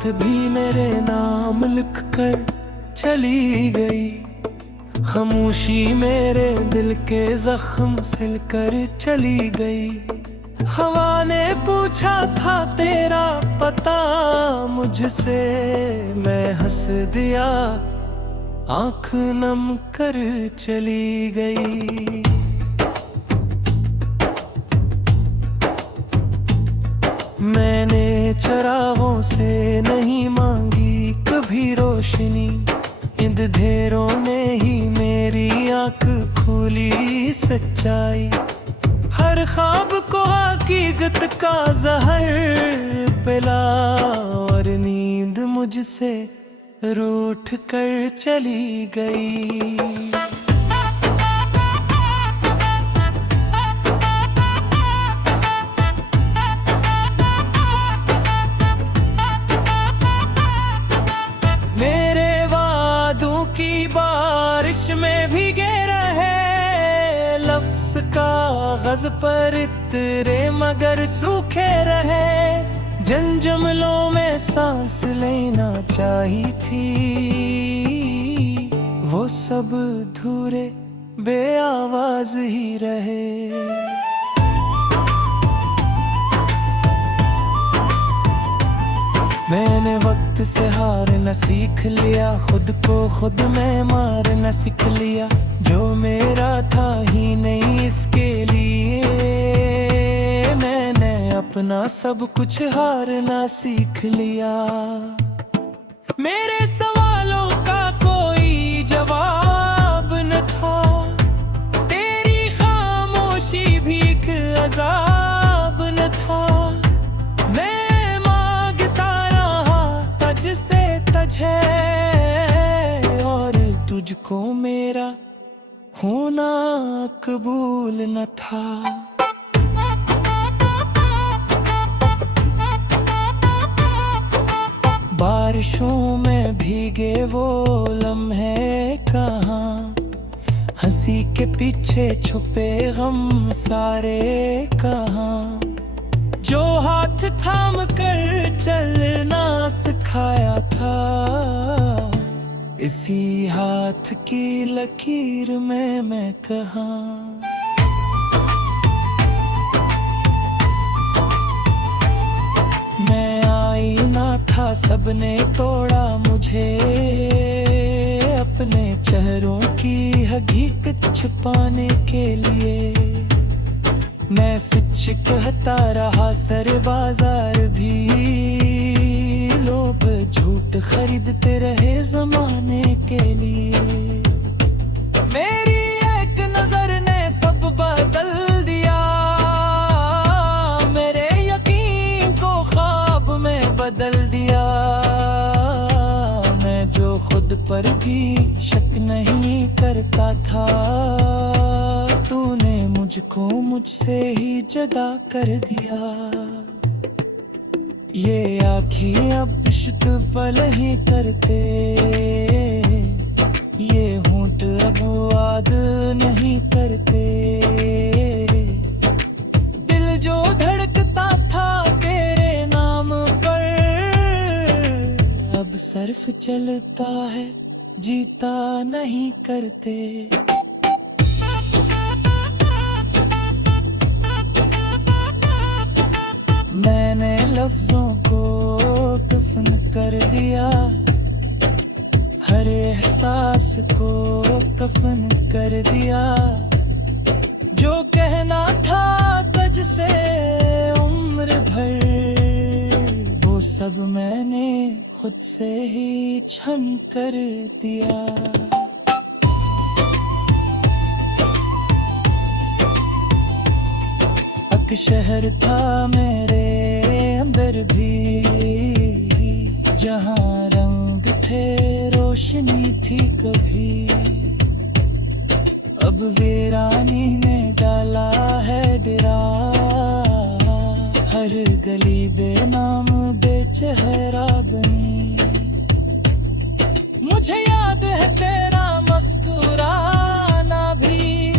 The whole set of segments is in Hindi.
रात भी मेरे नाम लिख कर चली गई। खामोशी मेरे दिल के जख्म सिल कर चली गई। हवा ने पूछा था तेरा पता मुझसे, मैं हंस दिया आँख नम कर चली गई। मैंने चरागों से नहीं मांगी कभी रोशनी, अंधेरों ने ही मेरी आँख खोली सच्चाई। हर ख्वाब को हकीकत का जहर पिला और नींद मुझसे रूठ कर चली गई। की बारिश में भीगे रहे, लफ्ज़ कागज़ पर इतरे मगर सूखे रहे। जंजमलों में सांस लेना चाही थी, वो सब धूरे बेआवाज ही रहे। मैंने वक्त से हार न सीख लिया, खुद को खुद मैं मार न सीख लिया। जो मेरा था ही नहीं इसके लिए मैंने अपना सब कुछ हारना सीख लिया। मेरे सवालों का कोई जवाब न था, तेरी खामोशी भी एक अजाब न था। और तुझको मेरा होना कबूल न था। बारिशों में भीगे वो लम्हे कहाँ, हंसी के पीछे छुपे गम सारे कहाँ। जो हाथ थाम कर चलना सिखाया था, इसी हाथ की लकीर में मैं कहाँ। मैं आईना था सबने तोड़ा मुझे, अपने चेहरों की हकीकत छुपाने के लिए। मैं सच कहता रहा सर बाजार भी, लोग झूठ खरीदते रहे जमाने के लिए। मेरी एक नजर ने सब बदल दिया, मेरे यकीन को ख्वाब में बदल दिया। मैं जो खुद पर भी शक नहीं करता था, तूने मुझको मुझसे ही जुदा कर दिया। ये आँखें अब इश्क पल ही करते, ये होंठ अब वाद नहीं करते। दिल जो धड़कता था तेरे नाम पर, अब सिर्फ चलता है जीता नहीं करते। मैंने लफ्जों को दफन कर दिया, हर एहसास को कफन कर दिया। जो कहना था तुझसे उम्र भर, वो सब मैंने खुद से ही छन कर दिया। एक शहर था मेरे अंदर भी, जहाँ रंग थे रोशनी थी कभी। अब वीरानी ने डाला है डेरा, हर गली बेनाम बेचेहरा बनी। मुझे याद है तेरा मुस्कुराना भी,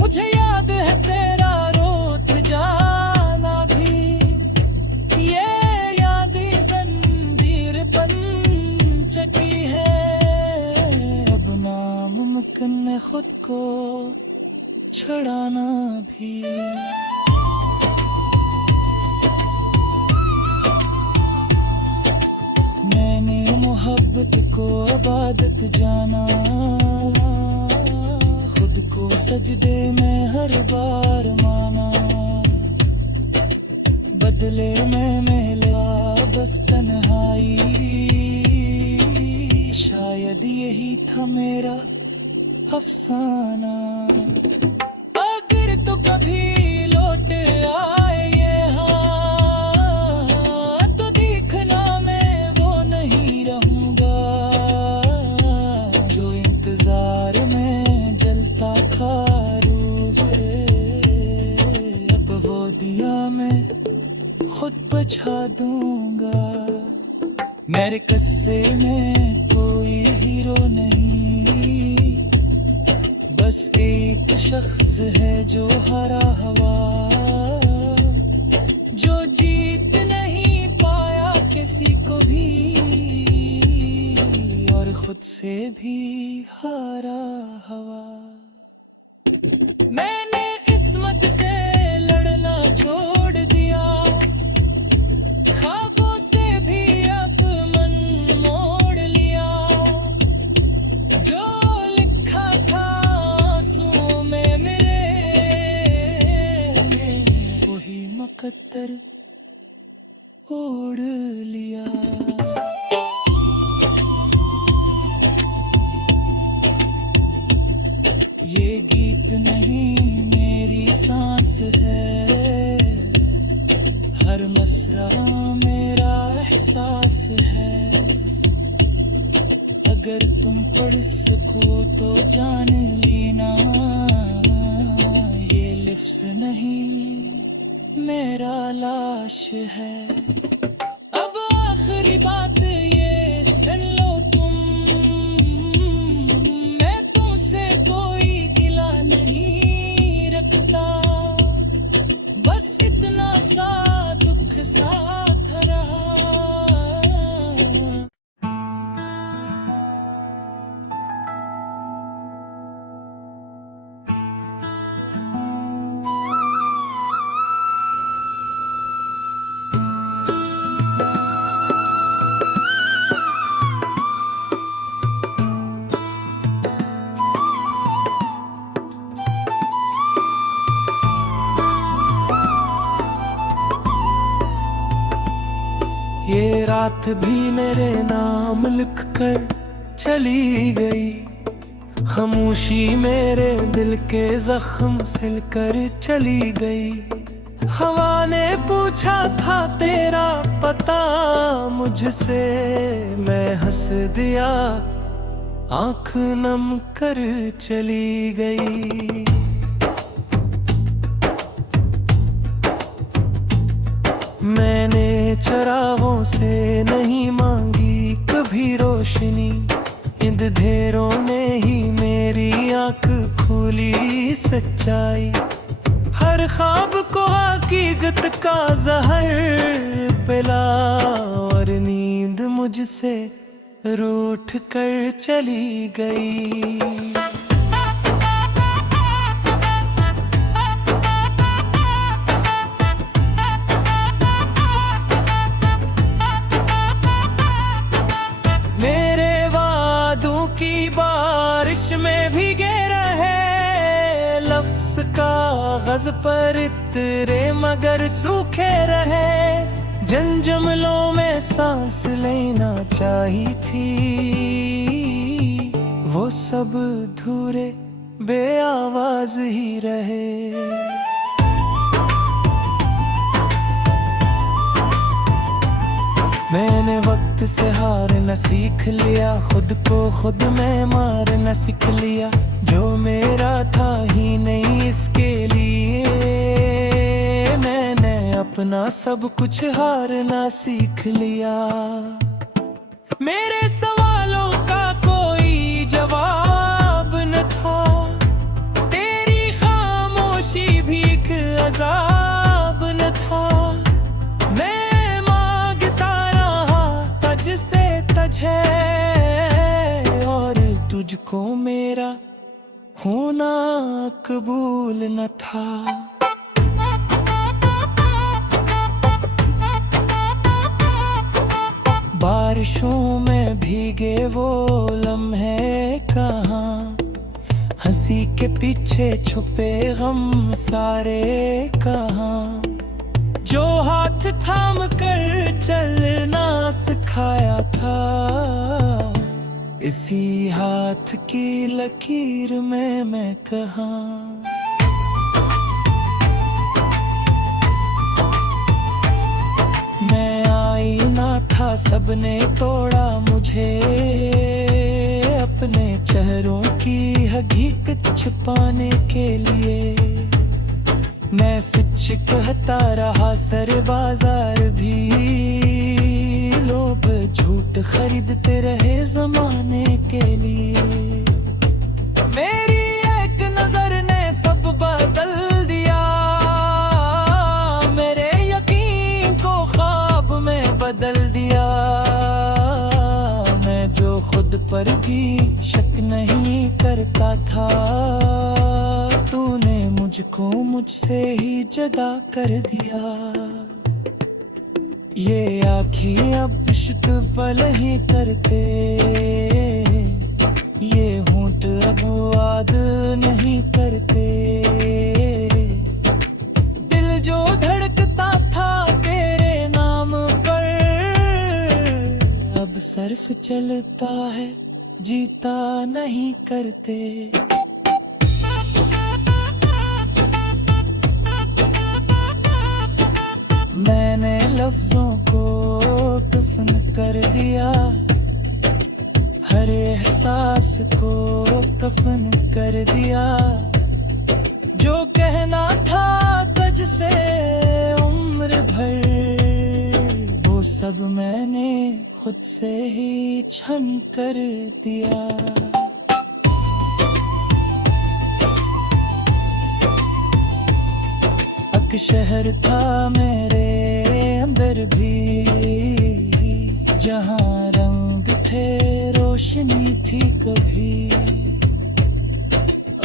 मुझे याद है तेरा रोत जाना भी। ये यादें ने खुद को छुड़ाना भी। मैंने मोहब्बत को इबादत जाना, खुद को सजदे में हर बार माना। बदले में मिला बस तन्हाई, शायद यही था मेरा अफसाना। अगर तो कभी लौट आए ये हाँ, तो देखना मैं वो नहीं रहूंगा जो इंतजार में जलता था रोज। अब वो दिया मैं खुद बुझा दूंगा। मेरे किस्से में कोई हीरो नहीं, बस एक शख्स है जो हारा हुआ, जो जीत नहीं पाया किसी को भी और खुद से भी हारा हुआ। मैंने किस्मत से लड़ना छोड़ दिया, ख्वाबों से भी अब मन मोड़ लिया। जो लिखा था आंसुओं में मेरे, वही मुकद्दर ओढ़ लिया। ये गीत नहीं मेरी सांस है, हर मसरा मेरा एहसास है। अगर तुम पढ़ सको तो जान लेना, ये लिफ्ज़ नहीं मेरा लाश है। अब आखिरी बात ये सुन लो तुम, मैं तुमसे कोई गिला नहीं रखता, बस इतना सा दुख साथ रहा। ये रात भी मेरे नाम लिख कर चली गई, खामोशी मेरे दिल के जख्म सिल कर चली गई। हवा ने पूछा था तेरा पता मुझसे, मैं हंस दिया आंख नम कर चली गई। मैंने चरागों से नहीं मांगी कभी रोशनी, अंधेरों ने ही मेरी आंख खोली सच्चाई। हर ख्वाब को हकीकत का जहर पिला, और नींद मुझसे रूठ कर चली गई। की बारिश में भीगे रहे, लफ्ज़ कागज़ पर इतरे मगर सूखे रहे। जंजमलों में सांस लेना चाही थी, वो सब धूरे बेआवाज़ ही रहे। मैंने वक्त से हारना सीख लिया, खुद को खुद में मारना सीख लिया। जो मेरा था ही नहीं इसके लिए, मैंने अपना सब कुछ हारना सीख लिया। मेरे सवालों का कोई जवाब न था, तेरी खामोशी भी एक अजाब न था। तुझको मेरा होना कबूल न था। बारिशों में भीगे वो लम्हे कहाँ, हंसी के पीछे छुपे गम सारे कहाँ। जो हाथ थाम कर चलना सिखाया था, इसी हाथ की लकीर में मैं कहाँ। मैं आईना था, सबने तोड़ा मुझे, अपने चेहरों की हकीकत छुपाने के लिए। मैं सच कहता रहा, सर बाजार भी लोग झूठ खरीदते रहे जमाने के लिए। मेरी एक नजर ने सब बदल दिया, मेरे यकीन को ख्वाब में बदल दिया। मैं जो खुद पर भी शक नहीं करता था, तूने मुझको मुझसे ही जुदा कर दिया। ये आँखें अब इश्क पल ही करते, ये होंठ अब वाद नहीं करते। दिल जो धड़कता था तेरे नाम पर, अब सिर्फ चलता है, जीता नहीं करते। मैंने लफ्जों को दफन कर दिया, हर एहसास को दफन कर दिया। जो कहना था तुझसे उम्र भर, वो सब मैंने खुद से ही छन कर दिया। एक शहर था मेरे अंदर भी, जहाँ रंग थे रोशनी थी कभी।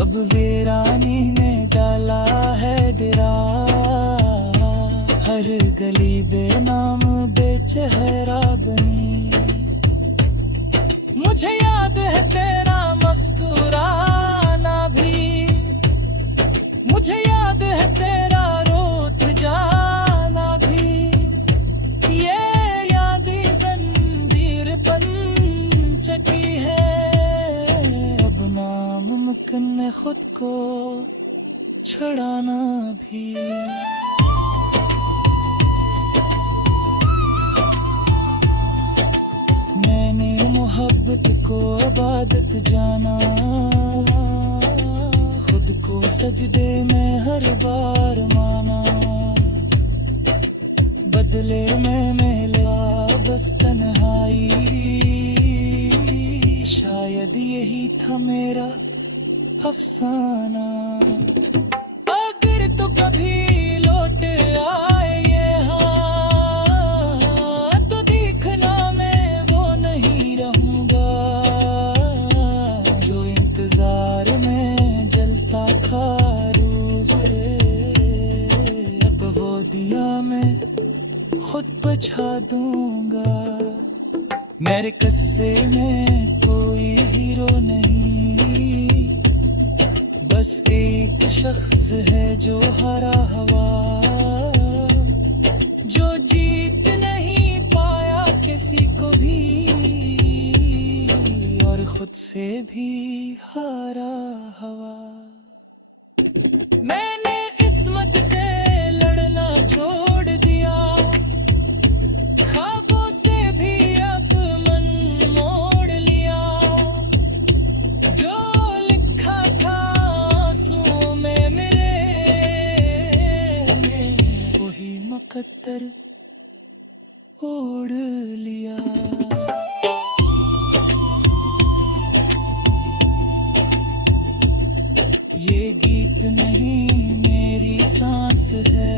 अब वीरानी ने डाला है डेरा, हर गली बेनाम बेचेहरा बनी। मुझे याद है तेरा मुस्कुराना भी, मुझे याद है तेरा रोत जाना भी। ये यादें जंजीर बन चुकी है, अब नामुमकिन है खुद को छुड़ाना भी। मैंने मोहब्बत को इबादत जाना, खुद को सजदे में हर बार माना। बदले में मिला बस तन्हाई, शायद यही था मेरा अफसाना। अगर तो कभी लौट आए यहाँ, तो देखना मैं वो नहीं रहूंगा, जो इंतजार में जलता था रोज़। अब वो दिया मैं खुद बुझा दूंगा। मेरे किस्से में कोई हीरो नहीं, बस एक शख्स है जो हारा हवा, जो जीत नहीं पाया किसी को भी, और खुद से भी हारा हवा। मैंने किस्मत से लड़ना छोड़ दिया, ख्वाबों से भी अब मन मोड़ लिया। जो लिखा था आंसुओं में मेरे, वही मुकद्दर ओढ़ लिया। ये गीत नहीं मेरी सांस है,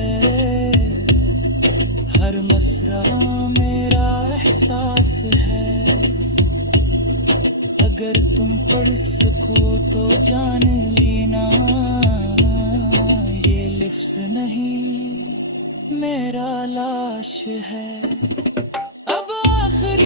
हर मसरा मेरा एहसास है। अब अगर तुम पढ़ सको तो जान लेना, ये लिफ्स नहीं मेरा लाश है। अब आखिरी